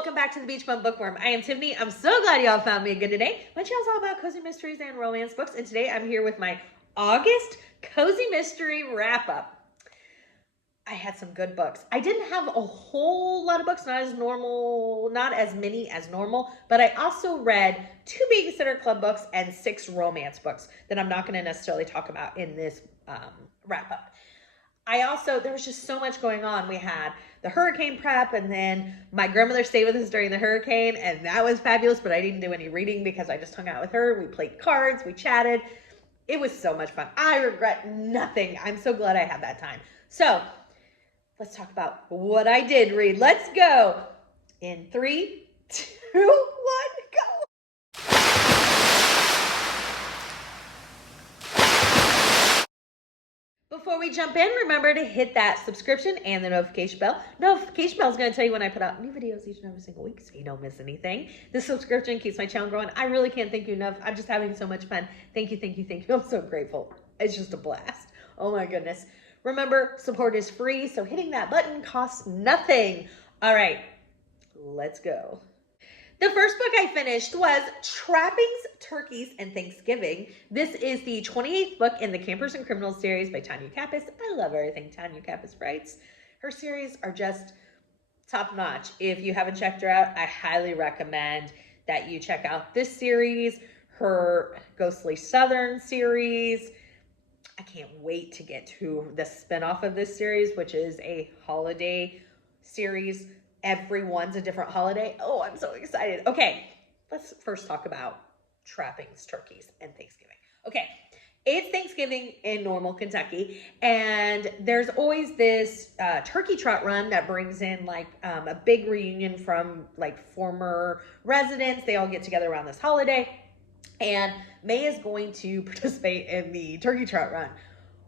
welcome back to the Beach Bum Bookworm. I am Tiffany. I'm so glad y'all found me good today. My channel's all about cozy mysteries and romance books, and today I'm here with my August cozy mystery wrap-up. I had some good books. I didn't have a whole lot of books, not as many as normal, but I also read 2 Babysitter Club books and 6 romance books that I'm not going to necessarily talk about in this wrap-up. There was just so much going on. We had the hurricane prep, and then my grandmother stayed with us during the hurricane, and that was fabulous, but I didn't do any reading because I just hung out with her. We played cards, we chatted. It was so much fun. I regret nothing. I'm so glad I had that time. So let's talk about what I did read. Let's go. In 3, 2, 1, go. Before we jump in, remember to hit that subscription and the notification bell. Notification bell is going to tell you when I put out new videos each and every single week so you don't miss anything. The subscription keeps my channel growing. I really can't thank you enough. I'm just having so much fun. Thank you, thank you, thank you. I'm so grateful. It's just a blast. Oh my goodness. Remember, support is free, so hitting that button costs nothing. All right, let's go. The first book I finished was Trappings, Turkeys, and Thanksgiving. This is the 28th book in the Campers and Criminals series by Tanya Kappas. I love everything Tanya Kappas writes. Her series are just top notch. If you haven't checked her out, I highly recommend that you check out this series, her Ghostly Southern series. I can't wait to get to the spinoff of this series, which is a holiday series. Everyone's a different holiday. Oh, I'm so excited. Okay, let's first talk about Trappings, Turkeys, and Thanksgiving. Okay, it's Thanksgiving in Normal, Kentucky, and there's always this turkey trot run that brings in like a big reunion from like former residents. They all get together around this holiday, and May is going to participate in the turkey trot run.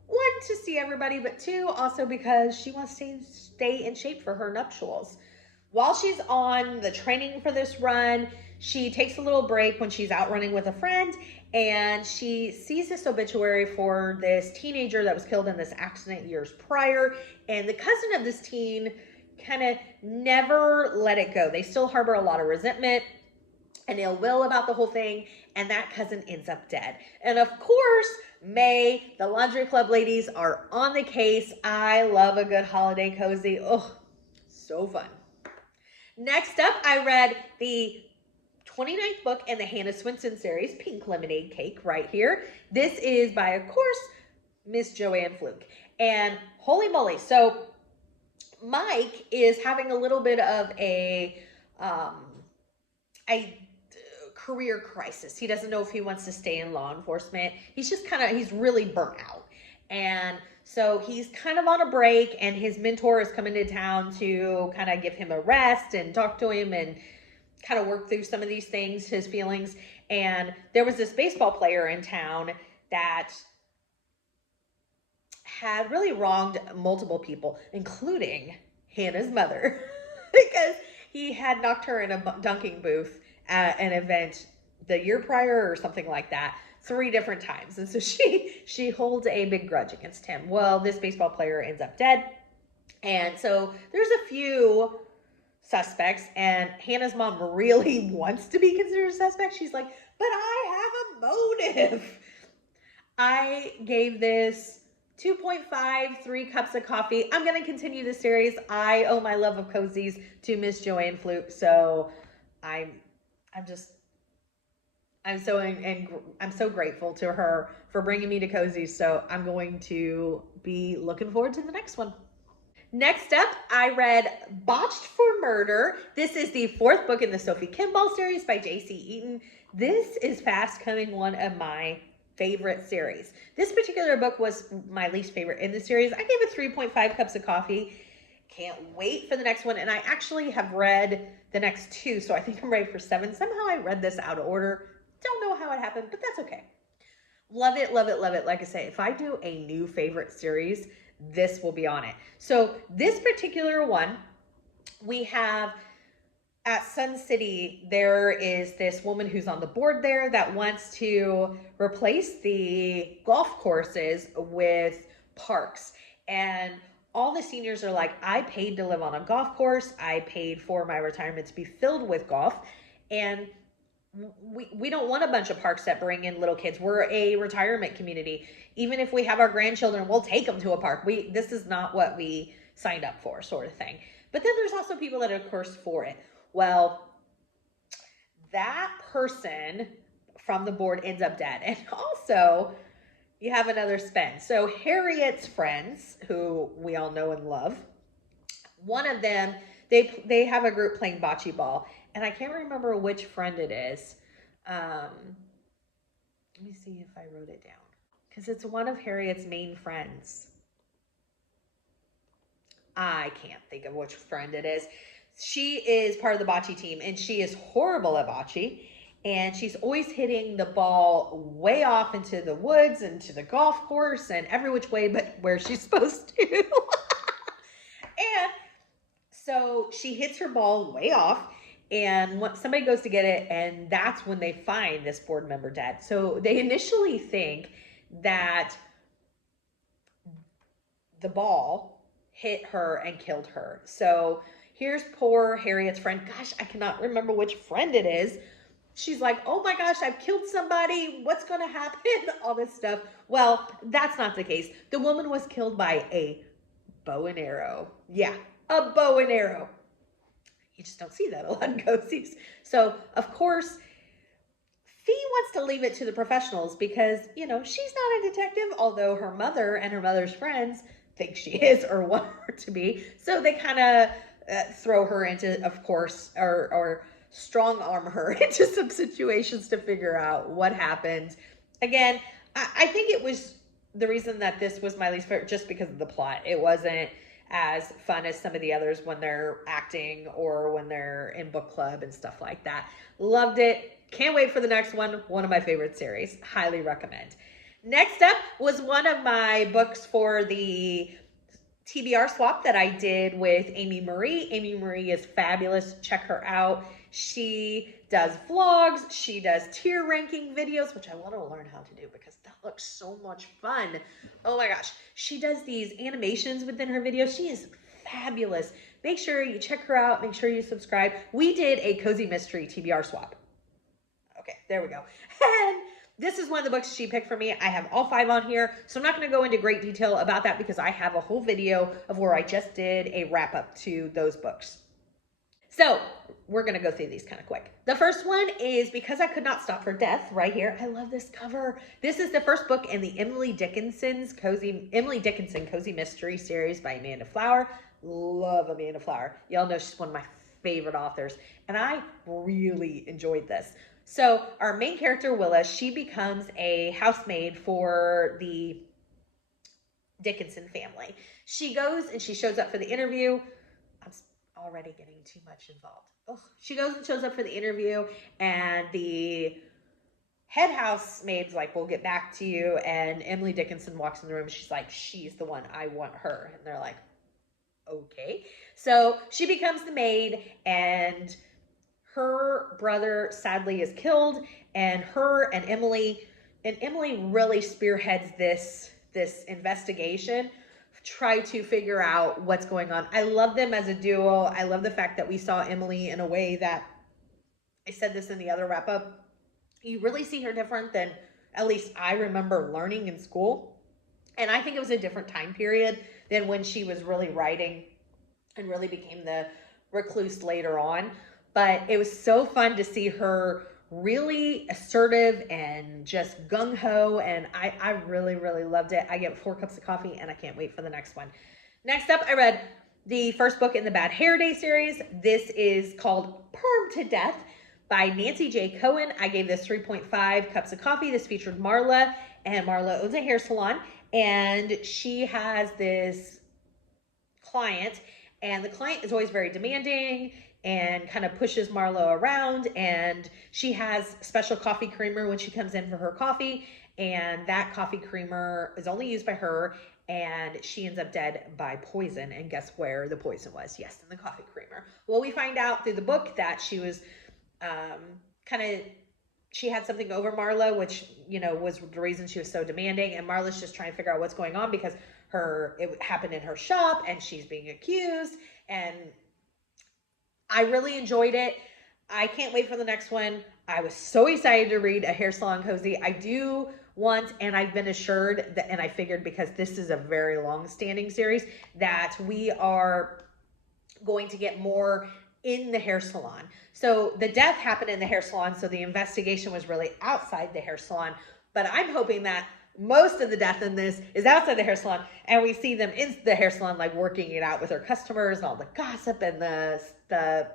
1, to see everybody, but 2, also because she wants to stay in shape for her nuptials. While she's on the training for this run, she takes a little break when she's out running with a friend, and she sees this obituary for this teenager that was killed in this accident years prior, and the cousin of this teen kind of never let it go. They still harbor a lot of resentment and ill will about the whole thing, and that cousin ends up dead. And of course, May, the laundry club ladies are on the case. I love a good holiday cozy. Oh, so fun. Next up, I read the 29th book in the Hannah Swenson series, Pink Lemonade Cake, right here. This is by, of course, Miss Joanne Fluke. And holy moly, so Mike is having a little bit of a career crisis. He doesn't know if he wants to stay in law enforcement. He's really burnt out. And so he's kind of on a break, and his mentor is coming to town to kind of give him a rest and talk to him and kind of work through some of these things, his feelings. And there was this baseball player in town that had really wronged multiple people, including Hannah's mother, because he had knocked her in a dunking booth at an event the year prior or something like that, 3 different times. And so she holds a big grudge against him. Well, this baseball player ends up dead. And so there's a few suspects, and Hannah's mom really wants to be considered a suspect. She's like, but I have a motive. I gave this 2.5, 3 cups of coffee. I'm going to continue the series. I owe my love of cozies to Miss Joanne Fluke. So I'm so grateful to her for bringing me to cozies. So I'm going to be looking forward to the next one. Next up, I read Botched for Murder. This is the 4th book in the Sophie Kimball series by J.C. Eaton. This is fast coming one of my favorite series. This particular book was my least favorite in the series. I gave it 3.5 cups of coffee. Can't wait for the next one. And I actually have read the next 2, so I think I'm ready for 7. Somehow I read this out of order. Don't know how it happened, but that's okay. Love it, love it, love it. Like I say, if I do a new favorite series, this will be on it. So this particular one, we have at Sun City, there is this woman who's on the board there that wants to replace the golf courses with parks. And all the seniors are like, I paid to live on a golf course. I paid for my retirement to be filled with golf. And we don't want a bunch of parks that bring in little kids. We're a retirement community. Even if we have our grandchildren, we'll take them to a park. This is not what we signed up for, sort of thing. But then there's also people that are, of course, for it. Well, that person from the board ends up dead. And also, you have another spin. So Harriet's friends, who we all know and love, one of them, they have a group playing bocce ball. And I can't remember which friend it is. Let me see if I wrote it down. Because it's one of Harriet's main friends. I can't think of which friend it is. She is part of the bocce team, and she is horrible at bocce. And she's always hitting the ball way off into the woods and to the golf course and every which way but where she's supposed to. And so she hits her ball way off, and somebody goes to get it, and that's when they find this board member dead. So they initially think that the ball hit her and killed her. So here's poor Harriet's friend. Gosh, I cannot remember which friend it is. She's like, oh my gosh, I've killed somebody. What's going to happen? All this stuff. Well, that's not the case. The woman was killed by a bow and arrow. Yeah, a bow and arrow. You just don't see that a lot in ghosties. So, of course, Fee wants to leave it to the professionals because, she's not a detective, although her mother and her mother's friends think she is or want her to be. So they kind of throw her into, of course, or strong arm her into some situations to figure out what happened. Again, I think it was the reason that this was my least favorite just because of the plot. It wasn't as fun as some of the others when they're acting or when they're in book club and stuff like that. Loved it. Can't wait for the next one. One of my favorite series. Highly recommend. Next up was one of my books for the TBR swap that I did with Amy Marie. Amy Marie is fabulous. Check her out. She does vlogs. She does tier ranking videos, which I want to learn how to do because that looks so much fun. Oh my gosh. She does these animations within her videos. She is fabulous. Make sure you check her out. Make sure you subscribe. We did a cozy mystery TBR swap. Okay, there we go. And this is one of the books she picked for me. I have all 5 on here, so I'm not going to go into great detail about that because I have a whole video of where I just did a wrap up to those books. So we're going to go through these kind of quick. The first one is Because I Could Not Stop for Death right here. I love this cover. This is the first book in the Emily Dickinson Cozy Mystery series by Amanda Flower. Love Amanda Flower. Y'all know she's one of my favorite authors, and I really enjoyed this. So our main character, Willa, she becomes a housemaid for the Dickinson family. She goes and she shows up for the interview. I'm already getting too much involved. Ugh. She goes and shows up for the interview, and the head housemaid's like, we'll get back to you. And Emily Dickinson walks in the room. She's like, she's the one. I want her. And they're like, okay. So she becomes the maid, and her brother sadly is killed, and her and Emily really spearheads this investigation, try to figure out what's going on. I love them as a duo. I love the fact that we saw Emily in a way that, I said this in the other wrap up, you really see her different than at least I remember learning in school. And I think it was a different time period than when she was really writing and really became the recluse later on. But it was so fun to see her really assertive and just gung-ho, and I really, really loved it. I get 4 cups of coffee, and I can't wait for the next one. Next up, I read the first book in the Bad Hair Day series. This is called Perm to Death by Nancy J. Cohen. I gave this 3.5 cups of coffee. This featured Marla, and Marla owns a hair salon, and she has this client, and the client is always very demanding and kind of pushes Marlo around, and she has special coffee creamer when she comes in for her coffee, and that coffee creamer is only used by her, and she ends up dead by poison. And guess where the poison was? Yes, in the coffee creamer. Well, we find out through the book that she was she had something over Marla, which, was the reason she was so demanding, and Marla's just trying to figure out what's going on because it happened in her shop and she's being accused, and I really enjoyed it. I can't wait for the next one. I was so excited to read A Hair Salon Cozy. I do want, and I've been assured that, and I figured because this is a very long-standing series, that we are going to get more in the hair salon. So the death happened in the hair salon, so the investigation was really outside the hair salon. But I'm hoping that most of the death in this is outside the hair salon, and we see them in the hair salon, like working it out with their customers and all the gossip and the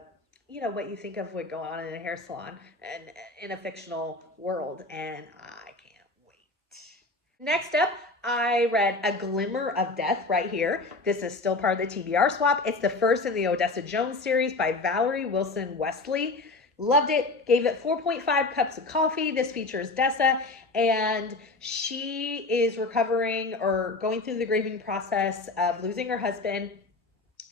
you know, what you think of would go on in a hair salon and in a fictional world, and I can't wait. Next up, I read A Glimmer of Death right here. This is still part of the TBR swap. It's the first in the Odessa Jones series by Valerie Wilson Wesley. Loved it. Gave it 4.5 cups of coffee. This features Dessa, and she is recovering or going through the grieving process of losing her husband,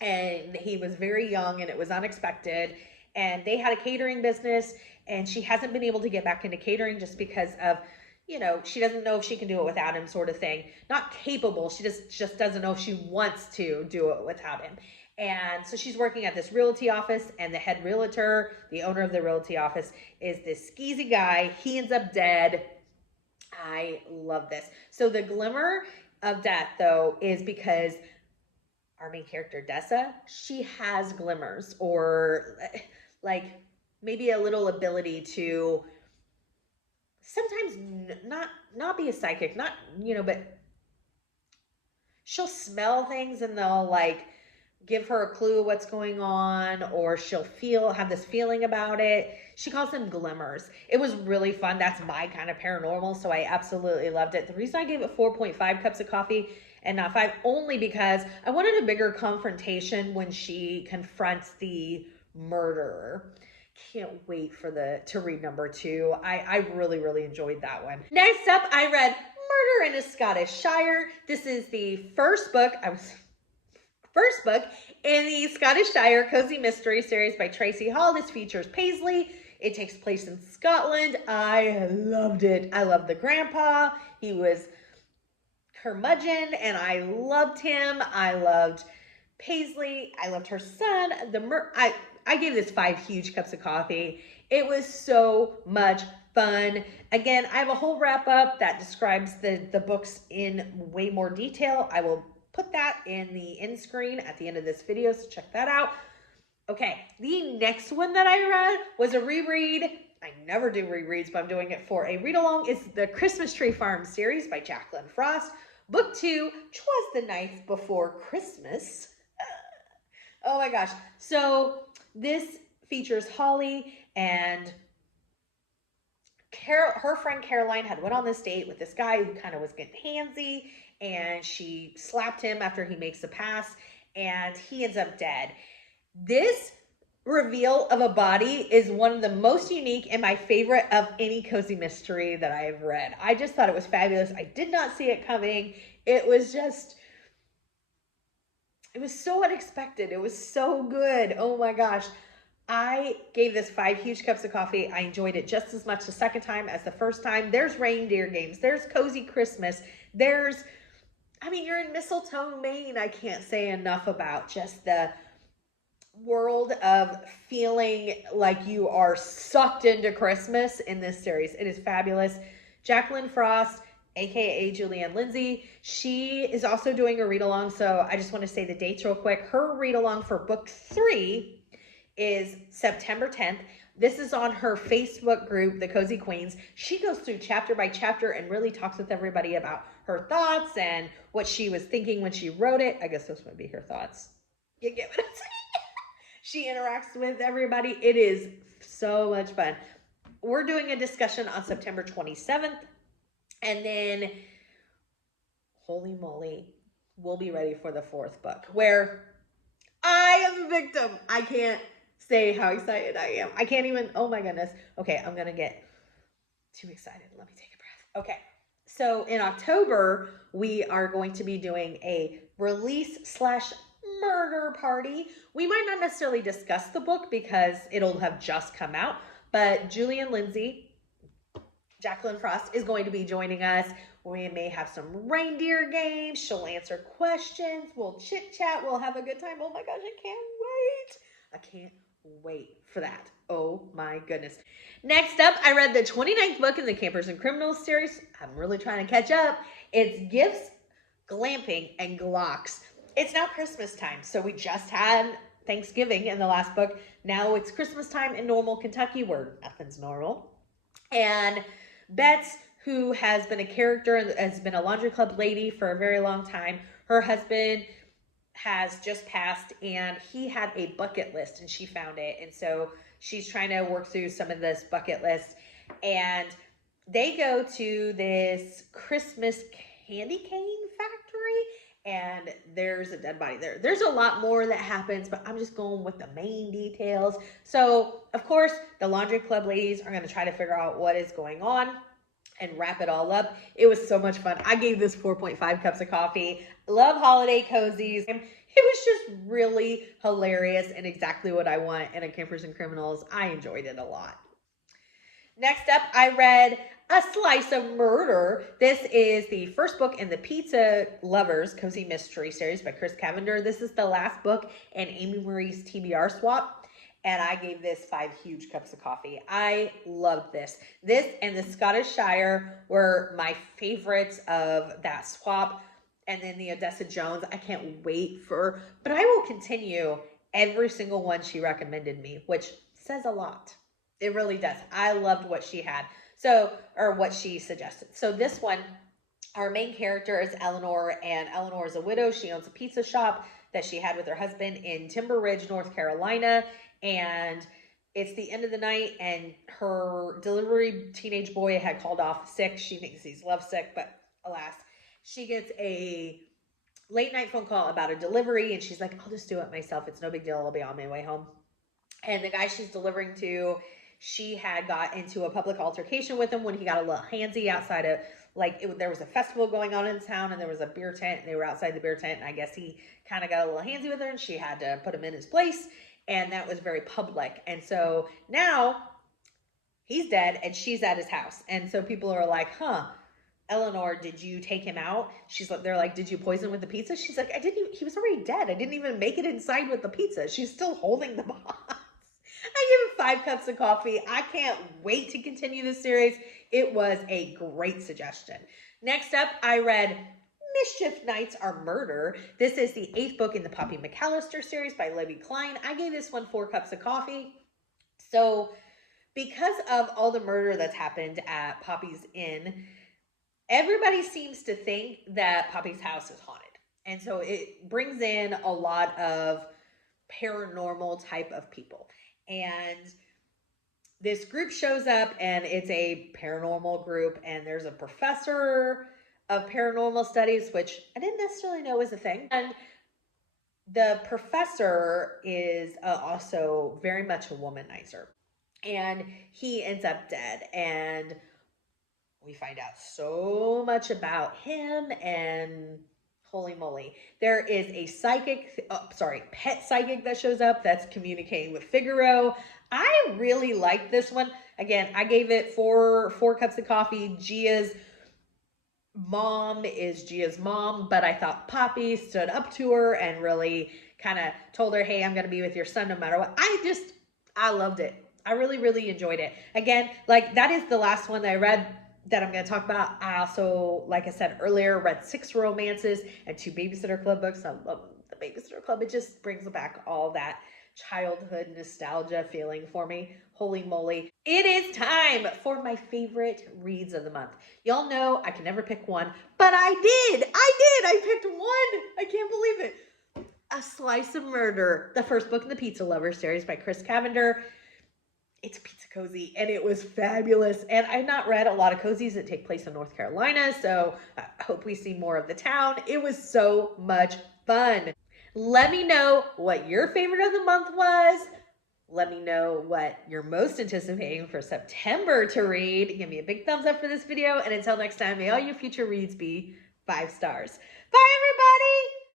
and he was very young and it was unexpected, and they had a catering business, and she hasn't been able to get back into catering just because of, you know, she doesn't know if she can do it without him, sort of thing. Not capable, she just doesn't know if she wants to do it without him. And so she's working at this realty office, and the head realtor, the owner of the realty office, is this skeezy guy. He ends up dead. I love this. So the glimmer of death, though, is because our main character, Dessa, she has glimmers, or like maybe a little ability to sometimes not be a psychic, not, you know, but she'll smell things and they'll like give her a clue what's going on, or she'll have this feeling about it. She calls them glimmers. It was really fun. That's my kind of paranormal, so I absolutely loved it. The reason I gave it 4.5 cups of coffee and not 5, only because I wanted a bigger confrontation when she confronts the murderer. Can't wait to read number 2. I really, really enjoyed that one. Next up, I read Murder in a Scottish Shire. This is the first book in the Scottish Shire Cozy Mystery series by Tracy Hall. This features Paisley. It takes place in Scotland. I loved it. I loved the grandpa. He was curmudgeon, and I loved him. I loved Paisley. I loved her son. I gave this 5 huge cups of coffee. It was so much fun. Again, I have a whole wrap up that describes the books in way more detail. I will put that in the end screen at the end of this video, so check that out. Okay, the next one that I read was a reread. I never do rereads, but I'm doing it for a read-along. It's the Christmas Tree Farm series by Jacqueline Frost. Book 2, 'Twas the Night Before Christmas. Oh my gosh. So this features Holly, and her friend Caroline had went on this date with this guy who kind of was getting handsy, and she slapped him after he makes a pass, and he ends up dead. This reveal of a body is one of the most unique and my favorite of any cozy mystery that I have read. I just thought it was fabulous. I did not see it coming. It was so unexpected. It was so good. Oh my gosh. I gave this 5 huge cups of coffee. I enjoyed it just as much the second time as the first time. There's reindeer games. There's cozy Christmas. You're in Mistletoe, Maine. I can't say enough about just the world of feeling like you are sucked into Christmas in this series. It is fabulous. Jacqueline Frost, aka Julianne Lindsay, she is also doing a read-along, so I just want to say the dates real quick. Her read-along for book 3 is September 10th. This is on her Facebook group, The Cozy Queens. She goes through chapter by chapter and really talks with everybody about her thoughts and what she was thinking when she wrote it. I guess those would be her thoughts. You get what I'm saying? She interacts with everybody. It is so much fun. We're doing a discussion on September 27th. And then, holy moly, we'll be ready for the 4th book, where I am the victim. I can't say how excited I am. I can't even, oh my goodness. Okay, I'm going to get too excited. Let me take a breath. Okay, so in October, we are going to be doing a release/murder party. We might not necessarily discuss the book because it'll have just come out, but Julianne Lindsay, Jacqueline Frost, is going to be joining us. We may have some reindeer games. She'll answer questions. We'll chit chat. We'll have a good time. Oh my gosh, I can't wait. I can't wait for that. Oh my goodness. Next up, I read the 29th book in the Campers and Criminals series. I'm really trying to catch up. It's Gifts, Glamping, and Glocks. It's now Christmas time, so we just had Thanksgiving in the last book. Now it's Christmas time in normal Kentucky where nothing's normal. And Bets, who has been a character and has been a laundry club lady for a very long time, her husband has just passed and he had a bucket list and she found it. And so she's trying to work through some of this bucket list. And they go to this Christmas candy cane factory and there's a dead body there. There's a lot more that happens, but I'm just going with the main details. So, of course, the laundry club ladies are going to try to figure out what is going on and wrap it all up. It was so much fun. I gave this 4.5 cups of coffee. Love holiday cozies. It was just really hilarious and exactly what I want in a Campers and Criminals. I enjoyed it a lot. Next up, I read A Slice of Murder. This is the first book in the Pizza Lovers Cozy Mystery series by Chris Cavender. This is the last book in Amy Marie's TBR swap. And I gave this 5 huge cups of coffee. I loved this. This and the Scottish Shire were my favorites of that swap. And then the Odessa Jones, I can't wait for, but I will continue every single one she recommended me, which says a lot. It really does. I loved what she had. So, or what she suggested. So this one, our main character is Eleanor, and Eleanor is a widow. She owns a pizza shop that she had with her husband in Timber Ridge, North Carolina. And it's the end of the night and her delivery teenage boy had called off sick. She thinks he's lovesick, but alas, she gets a late night phone call about a delivery and she's like, I'll just do it myself. It's no big deal. I'll be on my way home. And the guy she's delivering to, she had got into a public altercation with him when he got a little handsy outside of, there was a festival going on in town and there was a beer tent and they were outside the beer tent. And I guess he kind of got a little handsy with her and she had to put him in his place. And that was very public. And so now he's dead and she's at his house. And so people are like, Eleanor, did you take him out? They're like, did you poison with the pizza? She's like, he was already dead. I didn't even make it inside with the pizza. She's still holding the box. I give him 5 cups of coffee. I can't wait to continue this series. It was a great suggestion. Next up, I read Mischief Nights Are Murder. This is the 8th book in the Poppy McAllister series by Libby Klein. I gave this one 4 cups of coffee. So because of all the murder that's happened at Poppy's Inn, everybody seems to think that Poppy's house is haunted. And so it brings in a lot of paranormal type of people. And this group shows up and it's a paranormal group and there's a professor of paranormal studies, which I didn't necessarily know was a thing. And the professor is also very much a womanizer. And he ends up dead. And we find out so much about him and holy moly. There is a pet psychic that shows up that's communicating with Figaro. I really like this one. Again, I gave it 4 cups of coffee. Gia's mom is Gia's mom, but I thought Poppy stood up to her and really kind of told her, hey, I'm going to be with your son no matter what. I loved it. I really, really enjoyed it. Again, that is the last one that I read that I'm going to talk about. I also, like I said earlier, read 6 romances and 2 Babysitter Club books. I love the Babysitter Club. It just brings back all that childhood nostalgia feeling for me. Holy moly. It is time for my favorite reads of the month. Y'all know I can never pick one, but I did. I picked one. I can't believe it. A Slice of Murder, the first book in the Pizza Lovers series by Chris Cavender. It's a pizza cozy and it was fabulous. And I've not read a lot of cozies that take place in North Carolina, so I hope we see more of the town. It was so much fun. Let me know what your favorite of the month was. Let me know what you're most anticipating for September to read. Give me a big thumbs up for this video. And until next time, may all your future reads be 5 stars. Bye, everyone.